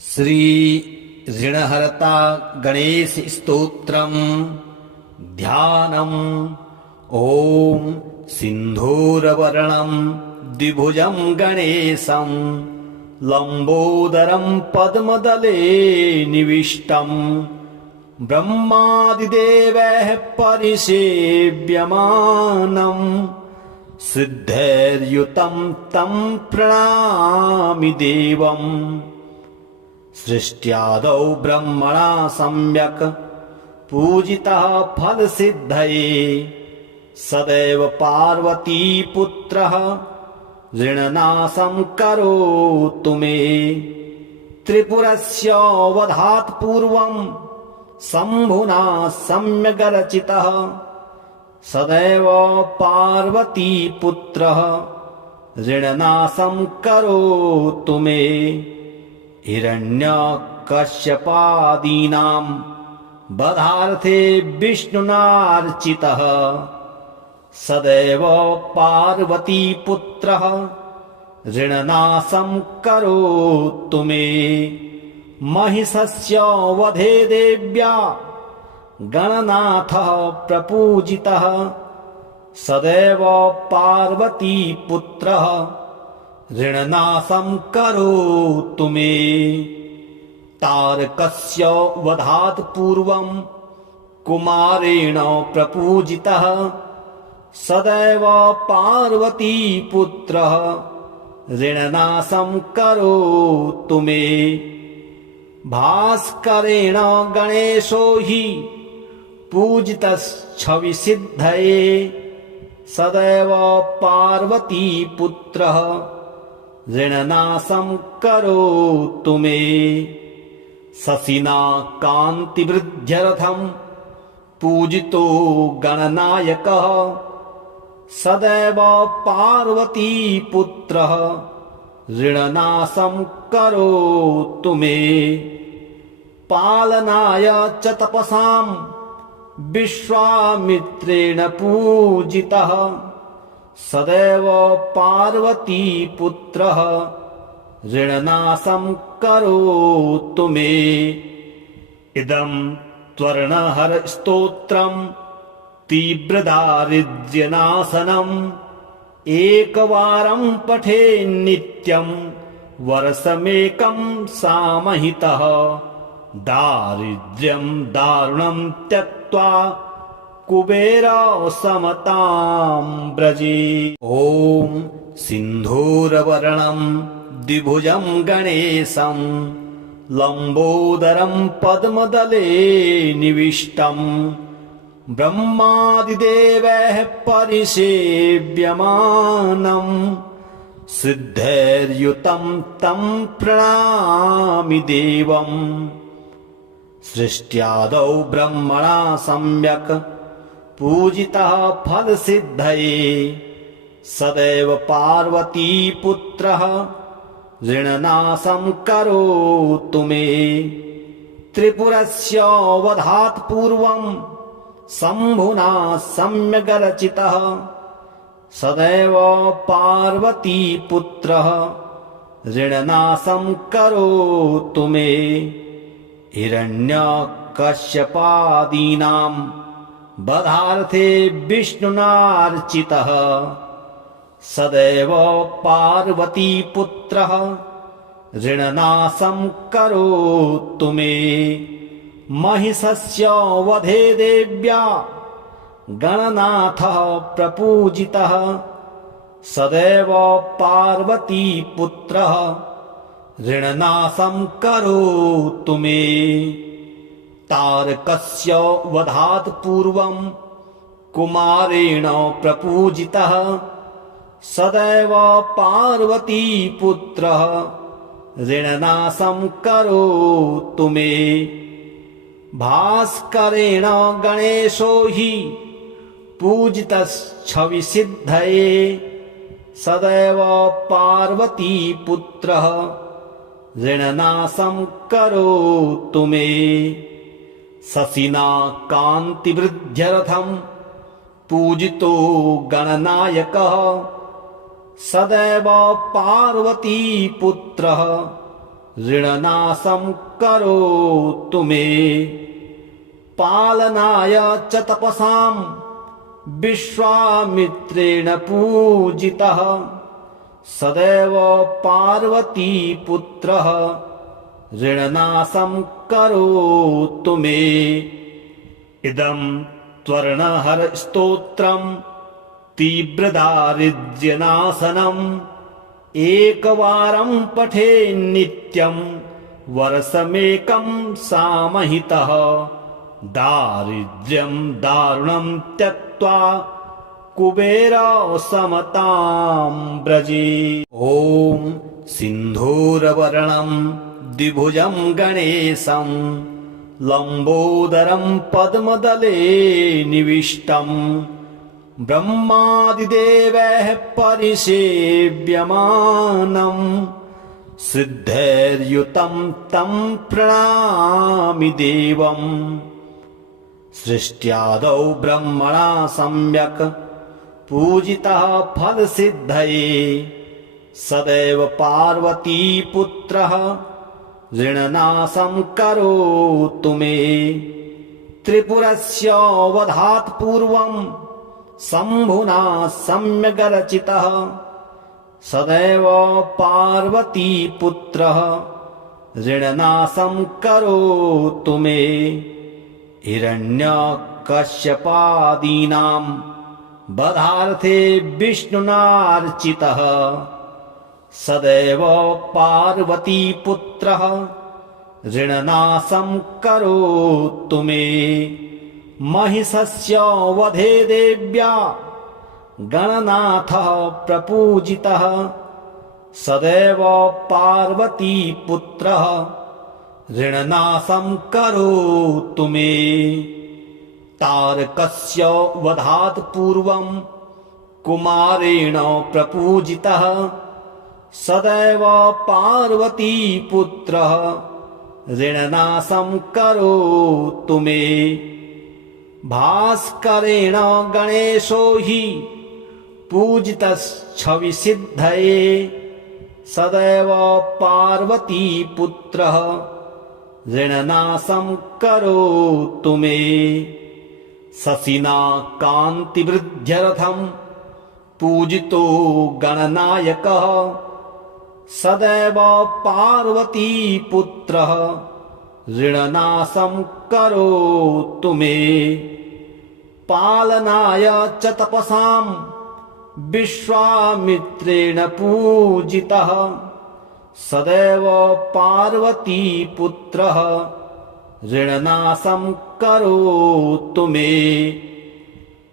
श्री ऋणहर्ता गणेश स्तोत्रम् ध्यानम्। ॐ सिन्धूरवर्णं द्विभुजं गणेशं लम्बोदरं पद्मदले निविष्टं ब्रह्मादिदेवैः परिसेव्यमानं सिद्धैर्युतं तं प्रणमामि देवम्। सृष्ट्यादौ ब्रह्मणा सम्यक् पूजितः फलसिद्धये सदैव पार्वतीपुत्रः ऋणनाशं करोतु मे। त्रिपुरस्य वधात् पूर्वं शम्भुना सम्यग्रचितः सदैव पार्वतीपुत्रः ऋणनाशं करोतु मे। हिरण्यकश्यपादीनां वधार्थे विष्णुनार्चितः सदैव पार्वतीपुत्रः ऋणनाशं करोतु मे। महिषस्य वधे देव्या गणनाथः प्रपूजितः सदैव पार्वतीपुत्रः ऋणनाशं करोतु मे। तारकस्य वधात् पूर्वं कुमारेण प्रपूजितः सदैव पार्वतीपुत्रः ऋणनाशं करोतु मे। भास्करेण गणेशो हि पूजितश्छविसिद्धये सदैव पार्वतीपुत्रः ऋणनाशं करोतु मे। शशिना कान्तिवृद्ध्यर्थं पूजितो गणनायकः सदैव पार्वतीपुत्रः ऋणनाशं करोतु मे। पालनाय च तपसां विश्वामित्रेण पूजितः सदैव पार्वतीपुत्रः ऋणनाशं करोतु मे। इदं त्वर्णहरस्तोत्रं तीव्रदारिद्र्यनाशनम् एकवारं पठेन्नित्यं वर्षमेकं सामहितः दारिद्र्यं दारुणं त्यक्त्वा कुबेरसमतां व्रजे। ॐ सिन्धूरवर्णं द्विभुजं गणेशं लम्बोदरं पद्मदले निविष्टं ब्रह्मादिदेवैः परिसेव्यमानं सिद्धैर्युतं तं प्रणमामि देवम्। सृष्ट्यादौ ब्रह्मणा सम्यक् पूजितः फलसिद्धये सदैव पार्वतीपुत्रः ऋणनाशं करोतु मे। त्रिपुरस्य वधात् पूर्वं शम्भुना सम्यग्रचितः सदैव पार्वतीपुत्रः ऋणनाशं करोतु मे। हिरण्यकश्यपादीनां वधार्थे विष्णुनार्चितः सदैव पार्वतीपुत्रः ऋणनाशं करोतु मे। महिषस्य वधे देव्या गणनाथः प्रपूजितः सदैव पार्वतीपुत्रः ऋणनाशं करोतु मे। तारकस्य वधात् पूर्वं कुमारेण प्रपूजितः सदैव पार्वतीपुत्रः ऋणनाशं करोतु मे। भास्करेण गणेशो हि पूजितश्छविसिद्धये सदैव पार्वतीपुत्रः ऋणनाशं करोतु मे। शशिना कान्तिवृद्ध्यर्थं पूजितो गणनायकः सदैव पार्वतीपुत्रः ऋणनाशं करोतु मे पालनाय च तपसां विश्वामित्रेण पूजितः सदैव पार्वतीपुत्रः ऋणनाशं करोतु मे इदं त्वर्णहरस्तोत्रं तीव्रदारिद्र्यनाशनम् एकवारं पठे नित्यं वर्षमेकं सामहितः दारिद्र्यं दारुणं त्यक्त्वा कुबेरसमतां व्रजे ॐ सिन्धूरवर्णं द्विभुजं गणेशं लम्बोदरं पद्मदले निविष्टं ब्रह्मादिदेवैः परिसेव्यमानं सिद्धैर्युतं तं प्रणमामि देवम् सृष्ट्यादौ ब्रह्मणा सम्यक् पूजितः फलसिद्धये सदैव पार्वतीपुत्रः ऋणनाशं करोतु मे त्रिपुरस्य वधात् पूर्वं शम्भुना सम्यग्रचितः सदैव पार्वतीपुत्रः ऋणनाशं करोतु मे हिरण्यकश्यपादीनां वधार्थे विष्णुनार्चितः सदैव पार्वतीपुत्रः ऋणनाशं करोतु मे महिषस्य वधे देव्या गणनाथः प्रपूजितः सदैव पार्वतीपुत्रः ऋणनाशं करोतु मे तारकस्य वधात् पूर्वं कुमारेण प्रपूजितः सदैव पार्वतीपुत्रः ऋणनाशं करोतु मे भास्करेण गणेशो हि पूजितश्छविसिद्धये सदैव पार्वतीपुत्रः ऋणनाशं करोतु मे शशिना कान्तिवृद्ध्यर्थं पूजितो गणनायकः सदैव पार्वतीपुत्रः ऋणनाशं करोतु मे पालनाय च तपसां विश्वामित्रेण पूजितः सदैव पार्वतीपुत्रः ऋणनाशं करोतु मे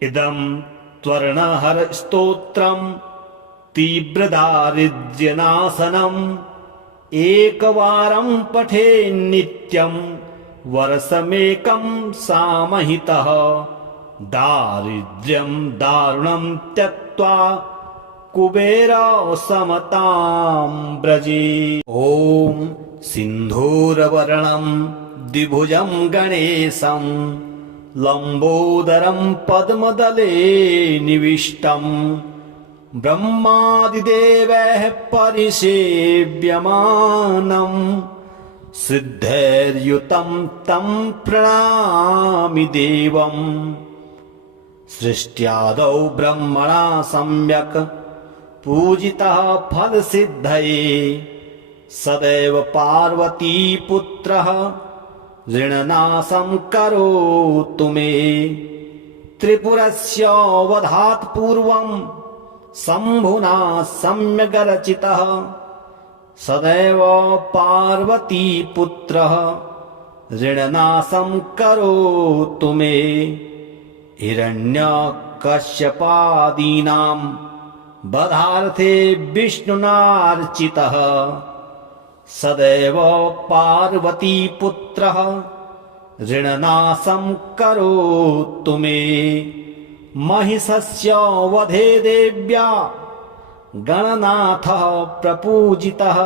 इदं त्वर्णहरस्तोत्रं तीव्रदारिद्र्यनाशनम् एकवारं पठे नित्यं वर्षमेकं सामहितः दारिद्र्यं दारुणं त्यक्त्वा कुबेरसमतां व्रजे ॐ सिन्धूरवर्णं द्विभुजं गणेशं लम्बोदरं पद्मदले निविष्टं ब्रह्मादिदेवैः परिसेव्यमानं सिद्धैर्युतं तं प्रणमामि देवम् सृष्ट्यादौ ब्रह्मणा सम्यक् पूजितः फलसिद्धये सदैव पार्वतीपुत्रः ऋणनाशं करोतु मे त्रिपुरस्य वधात् पूर्वं शम्भुना सम्यग्रचितः सदैव पार्वतीपुत्रः ऋणनाशं करोतु मे हिरण्यकश्यपादीनां वधार्थे विष्णुनार्चितः सदैव पार्वतीपुत्रः ऋणनाशं करोतु मे महिषस्य वधे देव्या गणनाथः प्रपूजितः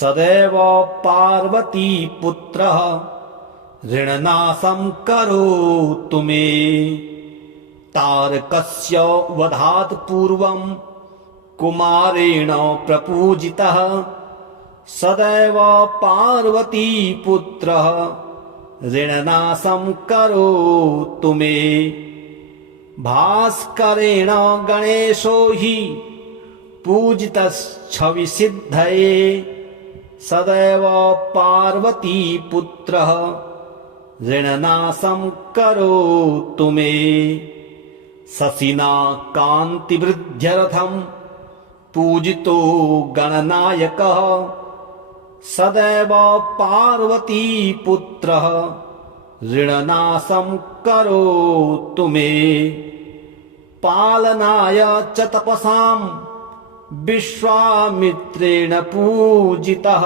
सदैव पार्वतीपुत्रः ऋणनाशं करोतु मे तारकस्य वधात् पूर्वं कुमारेण प्रपूजितः सदैव पार्वतीपुत्रः ऋणनाशं करोतु मे। भास्करेण गणेशो हि पूजितच्छविसिद्धये सदैव पार्वतीपुत्रः ऋणनाशं करोतु मे। शशिना कान्तिवृद्ध्यर्थं पूजितो गणनायकः सदैव पार्वतीपुत्रः ऋणनाशं करोतु मे। पालनाय च तपसां विश्वामित्रेण पूजितः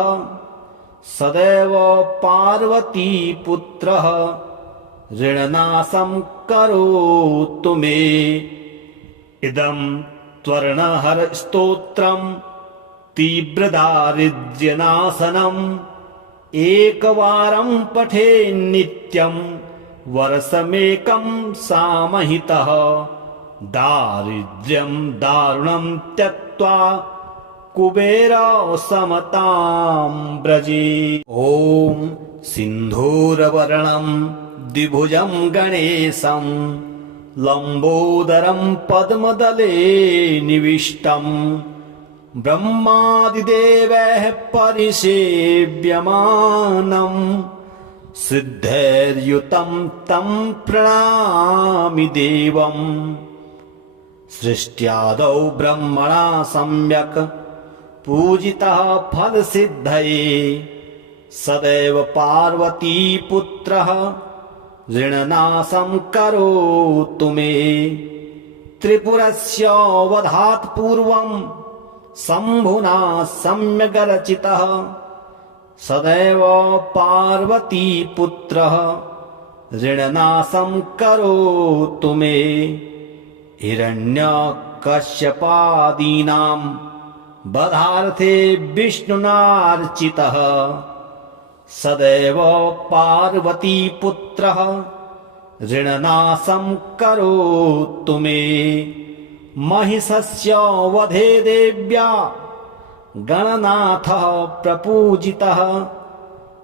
सदैव पार्वतीपुत्रः ऋणनाशं करोतु मे। इदं त्वर्णहरस्तोत्रं तीव्रदारिद्र्यनाशनम् एकवारं पठेन्नित्यं वर्षमेकं सामहितः दारिद्र्यं दारुणं त्यक्त्वा कुबेरसमतां व्रजे। ॐ सिन्धूरवर्णं द्विभुजं गणेशं लम्बोदरं पद्मदले निविष्टं ब्रह्मादिदेवैः परिसेव्यमानं सिद्धैर्युतं तं प्रणमामि देवम्। सृष्ट्यादौ ब्रह्मणा सम्यक् पूजितः फलसिद्धये सदैव पार्वतीपुत्रः ऋणनाशं करोतु मे। त्रिपुरस्य वधात् पूर्वं शम्भुना सम्यग्रचितः सदैव पार्वतीपुत्रः ऋणनाशं करोतु मे। हिरण्यकश्यपादीनां वधार्थे विष्णुनार्चितः सदैव पार्वतीपुत्रः ऋणनाशं करोतु मे। महिषस्य वधे देव्या गणनाथः प्रपूजितः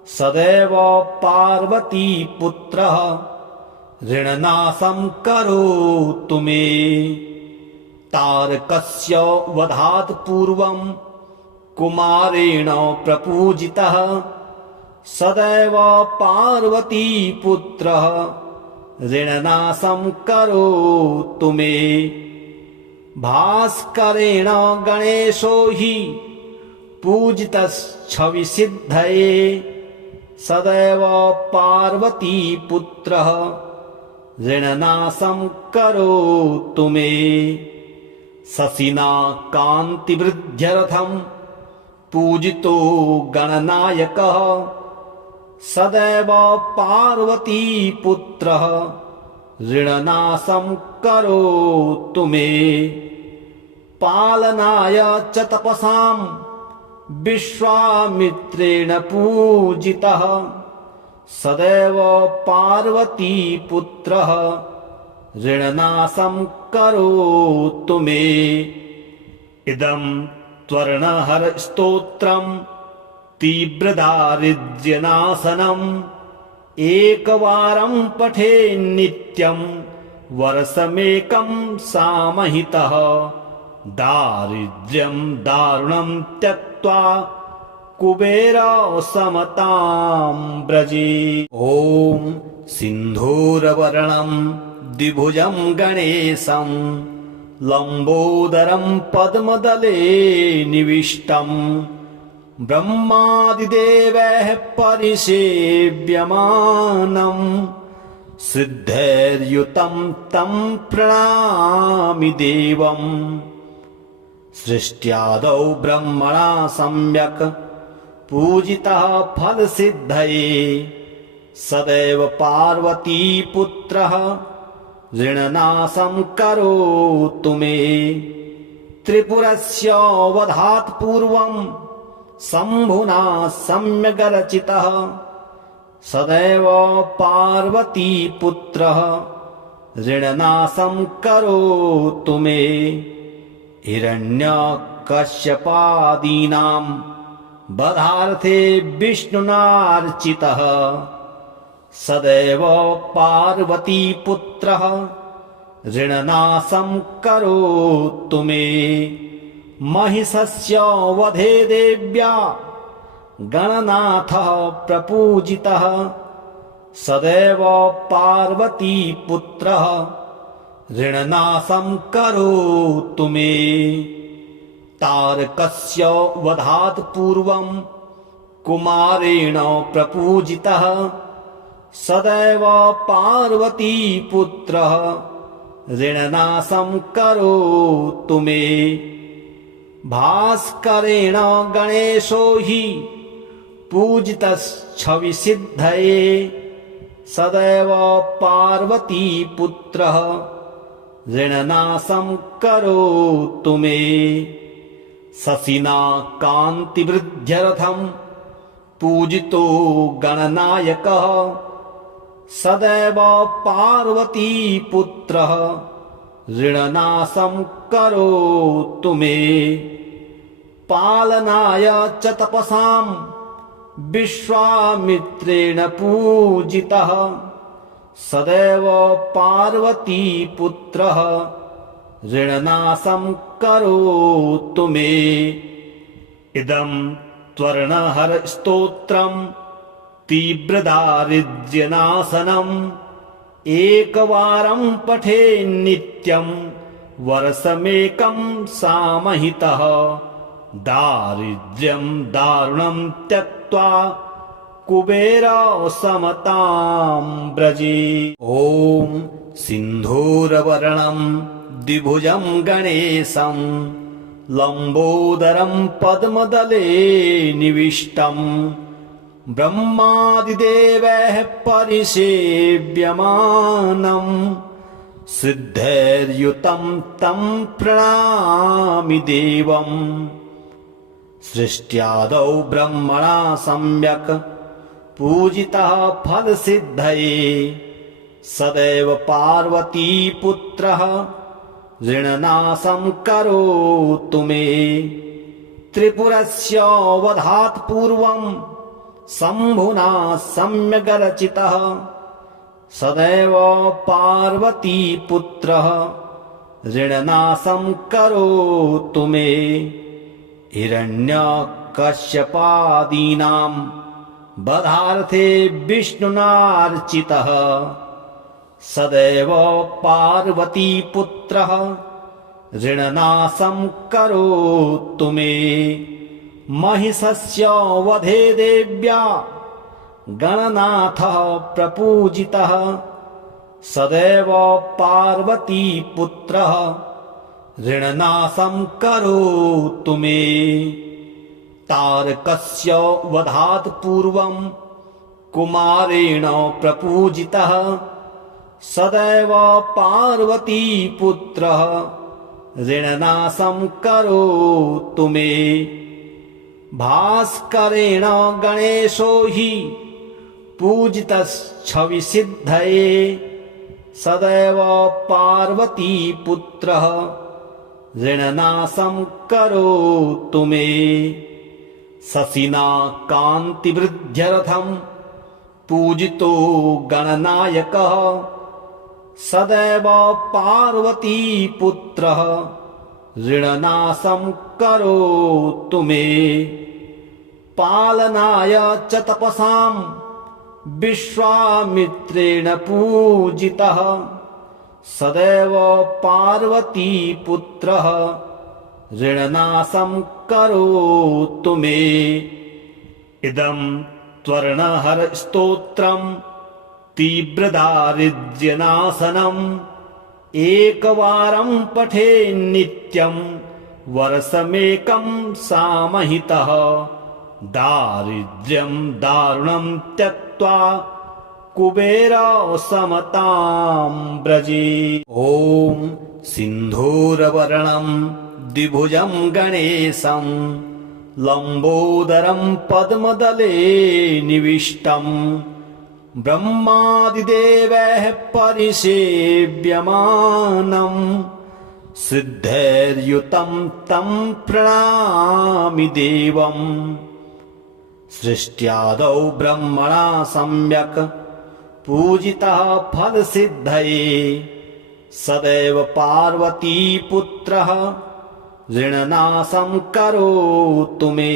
सदैव पार्वतीपुत्रः ऋणनाशं करोतु मे। तारकस्य वधात् पूर्वं कुमारेण प्रपूजितः सदैव पार्वतीपुत्रः ऋणनाशं करोतु मे। भास्करेण गणेशो हि पूजितच्छविसिद्धये सदैव पार्वतीपुत्रः ऋणनाशं करोतु मे। शशिना कान्तिवृद्ध्यर्थं पूजितो गणनायकः सदैव पार्वतीपुत्रः ऋणनाशं करोतु मे। पालनाय च तपसां विश्वामित्रेण पूजितः सदैव पार्वतीपुत्रः ऋणनाशं करोतु मे। इदं त्वर्णहरस्तोत्रं तीव्रदारिद्र्यनाशनम् एकवारं पठेन्नित्यं वर्षमेकं सामहितः दारिद्र्यं दारुणं त्यक्त्वा कुबेरसमतां व्रजे। ॐ सिन्धूरवर्णं द्विभुजं गणेशं लम्बोदरं पद्मदले निविष्टं ब्रह्मादिदेवैः परिसेव्यमानं सिद्धैर्युतं तं प्रणमामि देवम्। सृष्ट्यादौ ब्रह्मणा सम्यक् पूजितः फलसिद्धये सदैव पार्वतीपुत्रः ऋणनाशं करोतु मे। त्रिपुरस्य वधात् पूर्वं शम्भुना सम्यग्रचितः सदैव पार्वतीपुत्रः ऋणनाशं करोतु मे। हिरण्यकश्यपादीनां वधार्थे विष्णुनार्चितः सदैव पार्वतीपुत्रः ऋणनाशं करोतु मे महिषस्य वधे देव्या गणनाथः प्रपूजितः सदैव पार्वतीपुत्रः ऋणनाशं करोतु मे तारकस्य वधात् पूर्वं कुमारेण प्रपूजितः सदैव पार्वतीपुत्रः ऋणनाशं करोतु मे भास्करेण गणेशो हि पूजितश्छविसिद्धये सदैव पार्वतीपुत्रः ऋणनाशं करोतु मे शशिना कान्तिवृद्ध्यर्थं पूजितो गणनायकः सदैव पार्वतीपुत्रः ऋणनाशं करोतु मे पालनाय च तपसां विश्वामित्रेण पूजितः सदैव पार्वतीपुत्रः ऋणनाशं करोतु मे इदं त्वर्णहरस्तोत्रं तीव्रदारिद्र्यनाशनम् एकवारं पठे नित्यं वर्षमेकं सामहितः दारिद्र्यं दारुणं त्यक्त्वा कुबेरसमतां व्रजे ॐ सिन्धूरवर्णं द्विभुजं गणेशं लम्बोदरं पद्मदले निविष्टं ब्रह्मादिदेवैः परिसेव्यमानं सिद्धैर्युतं तं प्रणमामि देवम् सृष्ट्यादौ ब्रह्मणा सम्यक् पूजितः फलसिद्धये सदैव पार्वतीपुत्रः ऋणनाशं करोतु मे त्रिपुरस्य वधात् पूर्वं शम्भुना सम्यग्रचितः सदैव पार्वतीपुत्रः ऋणनाशं करोतु मे हिरण्यकश्यपादीनां वधार्थे विष्णुनार्चितः सदैव पार्वतीपुत्रः ऋणनाशं करोतु मे महिषस्य वधे देव्या गणनाथः प्रपूजितः सदैव पार्वतीपुत्रः ऋणनाशं करोतु मे तारकस्य वधात् पूर्वं कुमारेण प्रपूजितः सदैव पार्वतीपुत्रः ऋणनाशं करोतु मे भास्करेण गणेशो हि पूजितश्छविसिद्धये सदैव पार्वतीपुत्रः ऋणनाशं करोतु मे शशिना कान्तिवृद्ध्यर्थं पूजितो गणनायकः सदैव पार्वतीपुत्रः ऋणनाशं करोतु मे पालनाय च तपसां विश्वामित्रेण पूजितः सदैव पार्वतीपुत्रः ऋणनाशं करोतु मे इदं त्वर्णहरस्तोत्रं तीव्रदारिद्र्यनाशनम् एकवारं पठे नित्यं वर्षमेकं सामहितः दारिद्र्यं दारुणं त्यक्त्वा कुबेरसमतां व्रजे ॐ सिन्धूरवर्णं द्विभुजं गणेशं लम्बोदरं पद्मदले निविष्टं ब्रह्मादिदेवैः परिसेव्यमानं सिद्धैर्युतं तं प्रणमामि देवम् सृष्ट्यादौ ब्रह्मणा सम्यक् पूजितः फलसिद्धये सदैव पार्वतीपुत्रः ऋणनाशं करोतु मे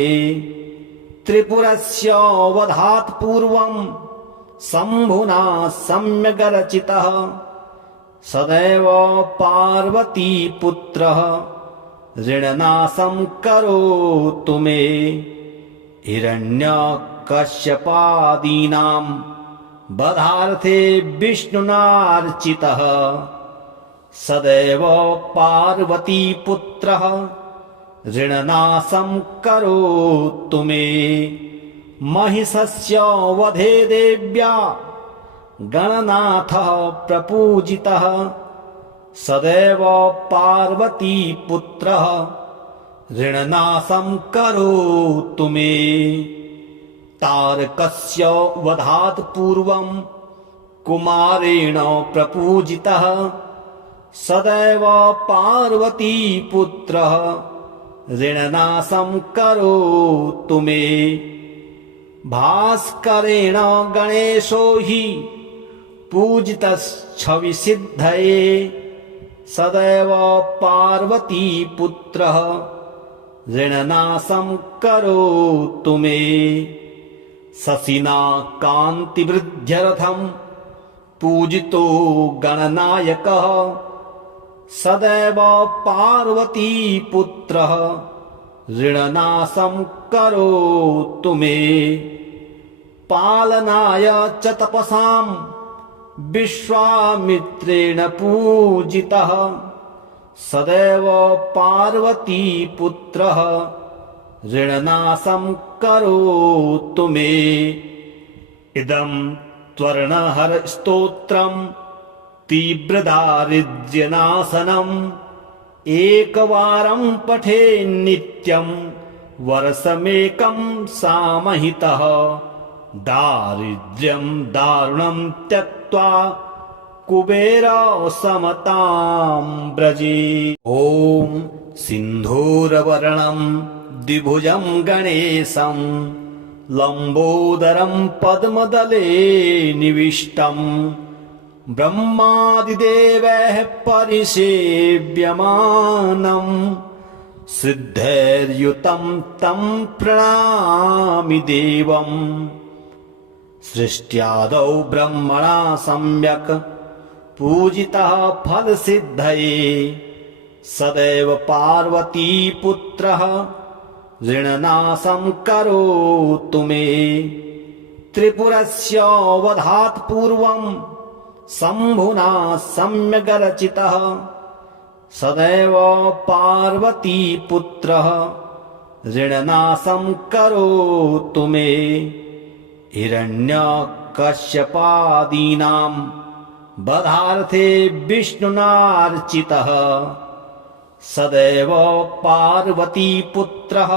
त्रिपुरस्य वधात् पूर्वं शम्भुना सम्यग्रचितः सदैव पार्वतीपुत्रः ऋणनाशं करोतु मे हिरण्यकश्यपादीनां वधार्थे विष्णुनार्चितः सदैव पार्वतीपुत्रः ऋणनाशं करोतु मे महिषस्य वधे देव्या गणनाथः प्रपूजितः सदैव पार्वतीपुत्रः ऋणनाशं करोतु मे तारकस्य वधात् पूर्वं कुमारेण प्रपूजितः सदैव पार्वतीपुत्रः ऋणनाशं करोतु मे भास्करेण गणेशो हि पूजितश्छविसिद्धये सदैव पार्वतीपुत्रः ऋणनाशं करोतु मे शशिना कान्तिवृद्ध्यर्थं पूजितो गणनायकः सदैव पार्वतीपुत्रः ऋणनाशं करोतु मे पालनाय च तपसां विश्वामित्रेण पूजितः सदैव पार्वतीपुत्रः ऋणनाशं करोतु मे इदं त्वर्णहरस्तोत्रं तीव्रदारिद्र्यनाशनम् एकवारं पठे नित्यं वर्षमेकं सामहितः दारिद्र्यं दारुणं त्यक्त्वा कुबेरसमतां व्रजे ॐ सिन्धूरवर्णं द्विभुजं गणेशं लम्बोदरं पद्मदले निविष्टं ब्रह्मादिदेवैः परिसेव्यमानं सिद्धैर्युतं तं प्रणमामि देवम् सृष्ट्यादौ ब्रह्मणा सम्यक् पूजितः फलसिद्धये सदैव पार्वतीपुत्रः ऋणनाशं करोतु मे त्रिपुरस्य वधात् पूर्वं शम्भुना सम्यग्रचितः सदैव पार्वतीपुत्रः ऋणनाशं करोतु मे हिरण्यकश्यपादीनां वधार्थे विष्णुनार्चितः सदैव पार्वतीपुत्रः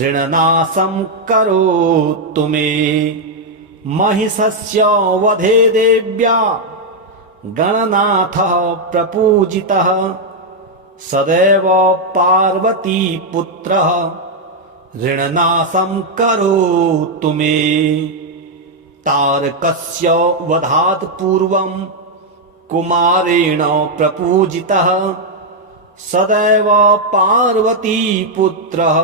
ऋणनाशं करोतु मे महिषस्य वधे देव्या गणनाथः प्रपूजितः सदैव पार्वतीपुत्रः ऋणनाशं करोतु मे तारकस्य वधात् पूर्वं कुमारेण प्रपूजितः सदैव पार्वतीपुत्रः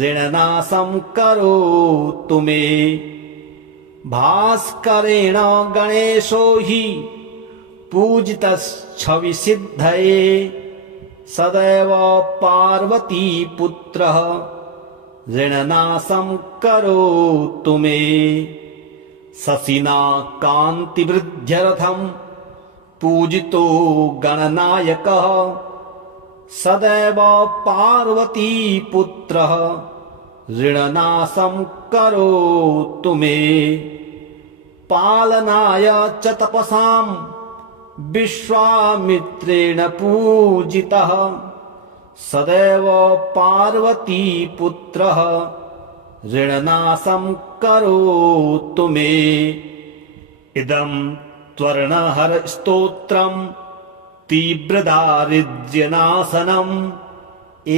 ऋणनाशं करोतु मे भास्करेण गणेशो हि पूजितश्छविसिद्धये सदैव पार्वतीपुत्रः ऋणनाशं करोतु मे शशिना कान्तिवृद्ध्यर्थं पूजितो गणनायकः सदैव पार्वतीपुत्रः ऋणनाशं करोतु मे पालनाय च तपसां विश्वामित्रेण पूजितः सदैव पार्वतीपुत्रः ऋणनाशं करोतु मे इदं त्वर्णहरस्तोत्रं तीव्रदारिद्र्यनाशनम्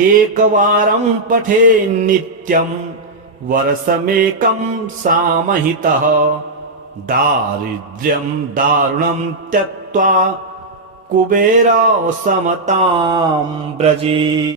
एकवारं पठे नित्यं वर्षमेकं सामहितः दारिद्र्यं दारुणं त्यक्त्वा कुबेर समतां व्रजे।